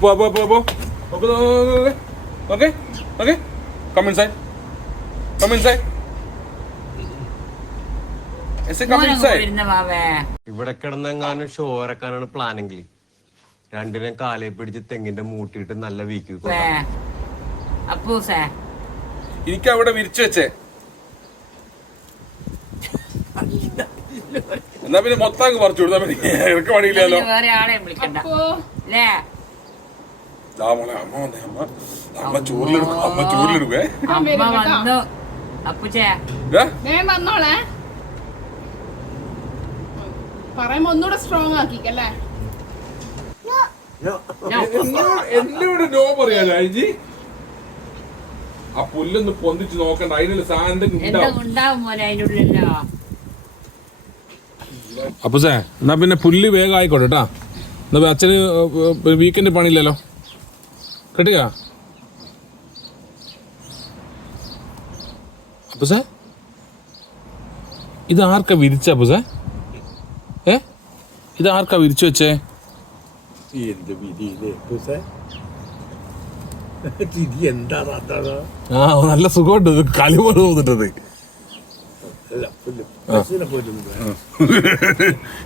ഇവിടെ കിടന്നെങ്ങാനും ഷോ ഇറക്കാനാണ് പ്ലാനെങ്കിൽ രണ്ടിനെ കാലേ പിടിച്ച് തെങ്ങിന്റെ മൂട്ടിയിട്ട് നല്ല വീക്ക് എനിക്ക് അവിടെ വിരിച്ചു വെച്ചേ. എന്നാ പിന്നെ മൊത്തം അങ്ങ് പറിച്ചു കൊടുത്താ പിന്നെ ഇറക്ക പണിയില്ലല്ലോ. അമ്മ ചോറിലെടുക്കേ. പറയുമ്പോ ഒന്നുകൂടെ സ്ട്രോങ് ആക്കിക്കല്ലേ. എന്നോട് നോ പറയാ ജി. ആ പുല്ലൊന്ന് പൊന്തിച്ച് നോക്കണ്ട, അതിനുള്ള സാധനം അപ്പൊ സേ എന്നാ പിന്നെ പുല്ല് വേഗം ആയിക്കോട്ടെ കേട്ടാ. എന്നാ അച്ഛന് വീക്കെൻഡ് പണിയില്ലല്ലോ. കേട്ടിയാ അപ്പൊ സേ ഇത് ആർക്കാ വിരിച്ച? അപ്പൊ സേ ഇത് ആർക്കാ വിരിച്ചു വെച്ചേ? ആ നല്ല സുഖമുണ്ട്, കളി പോലെ തോന്നിട്ടത്.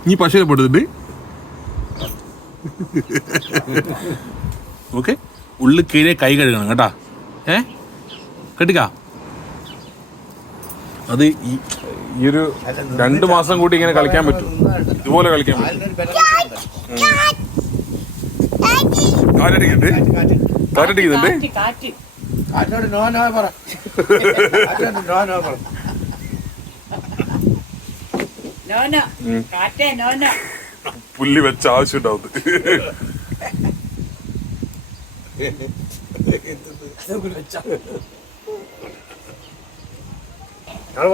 നീ പശുവിനെ പോയിട്ടുണ്ട്. ഓക്കെ, ഉള്ളിൽ കീഴെ കൈ കഴുകണം കേട്ടാ. കേട്ടിക്കാ. അത് ഈ ഒരു 2 മാസം കൂടി ഇങ്ങനെ കളിക്കാൻ പറ്റും, ഇതുപോലെ കളിക്കാൻ പറ്റും. കാറ്റടിക്കുന്നുണ്ട്. പുല്ലി വെച്ച ആവശ്യം ഉണ്ടാവും.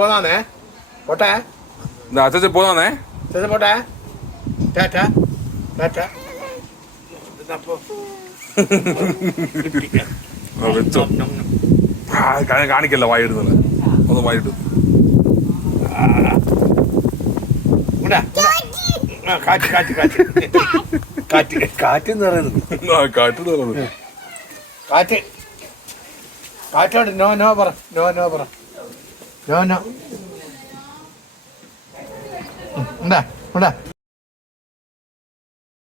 പോന്നേ പോട്ടെ, അച്ഛ പോന്നേ പോട്ടെ. ടാറ്റ ടാറ്റ. വെച്ചോ, കാണിക്കല്ല വായിടുന്നത്. ഒന്ന് വായിട്ടു. കാറ്റ് കാറ്റ് കാറ്റ് കാറ്റ് കാറ്റെന്ന് പറയുന്നത്. കാറ്റ് കാറ്റോട് നോ നോ പറ. നോ നോ പറ. No no. ഉണ്ടാ ഉണ്ടാ